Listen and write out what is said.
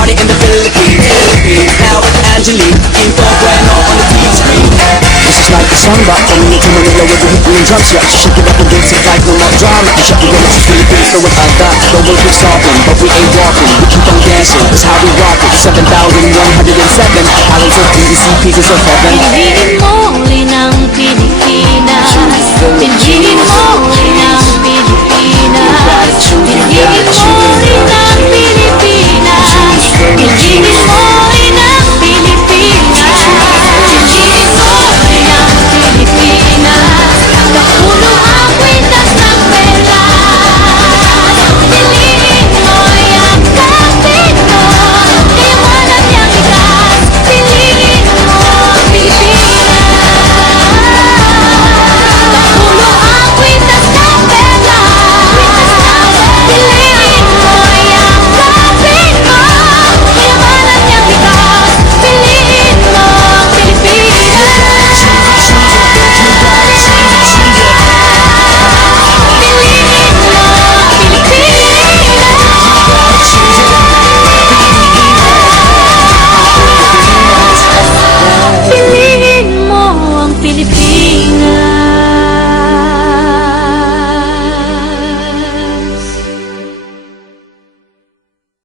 Party in the Philippines. Now with Angelique Info Bueno on the TV screen. This is like the song rock Coming into Manila with the hip and drums. Yeah, shake it up and dance it like no more drama. And shut the doors to Philippines So without that, the world keeps stopping But we ain't walking, we keep on dancing. That's how we rock it. 7,107 Islands of PEC, pieces of heaven